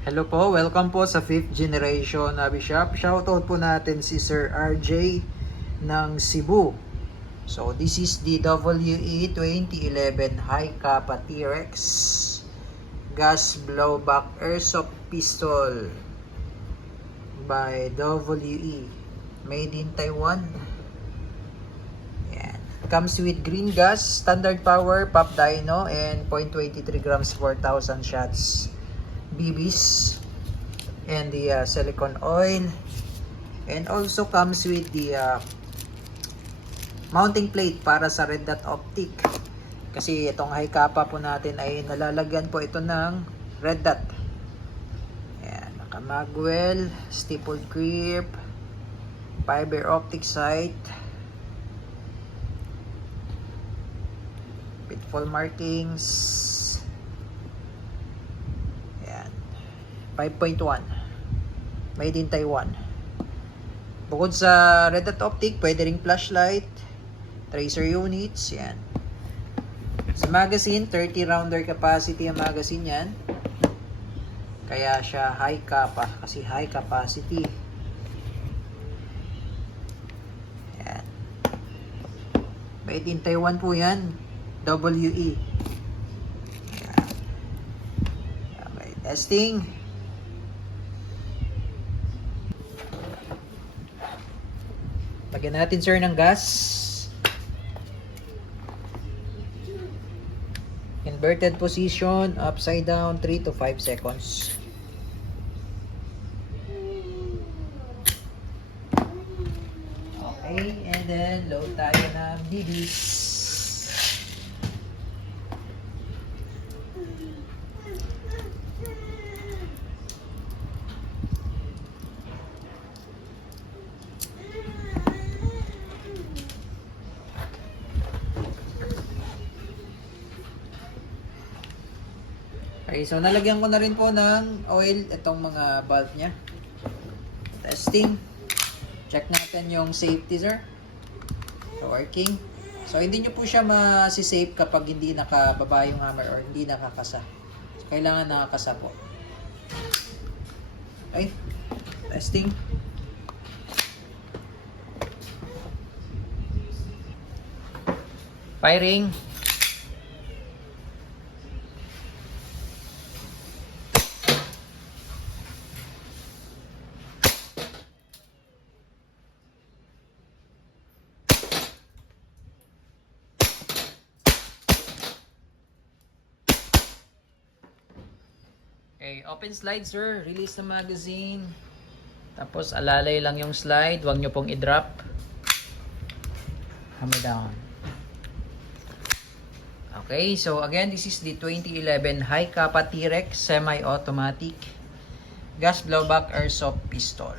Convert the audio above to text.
Hello po, welcome po sa 5th generation Hobby Shop. Shoutout po natin si Sir RJ ng Cebu. So this is the WE 2011 High Kappa T-Rex Gas Blowback Airsoft Pistol by WE, made in Taiwan. Yan. Comes with green gas, standard power, pop dyno, and 0.23 grams per 1,000 shots BBs, and the silicone oil, and also comes with the mounting plate para sa red dot optic, kasi itong high kappa po natin ay nalalagyan po ito ng red dot. Ayan, naka magwell, stippled grip, fiber optic sight, pitfall markings. 5.1, made in Taiwan. Bukod sa red dot optic, pwede ring flashlight, tracer units, yan. Sa magazine, 30 rounder capacity ang magazine yan. Kaya siya high kappa, kasi high capacity. Yan. Made in Taiwan po yan, WE. Yan. Okay, testing. Lagyan natin, sir, ng gas. Inverted position, upside down, 3 to 5 seconds. Okay, and then load tayo ng BBs. Okay, so nalagyan ko na rin po ng oil itong mga valve nya. Testing. Check natin yung safety, sir. So, working. So, hindi nyo po siya masi-safe kapag hindi nakababa yung hammer or hindi nakakasa. So, kailangan nakakasa po. Okay. Testing. Firing. Okay, open slide, sir. Release the magazine. Tapos alalay lang yung slide. Huwag nyo pong i-drop. Hammer down. Okay, so again, this is the 2011 High Kappa T-Rex semi-automatic gas blowback airsoft pistol.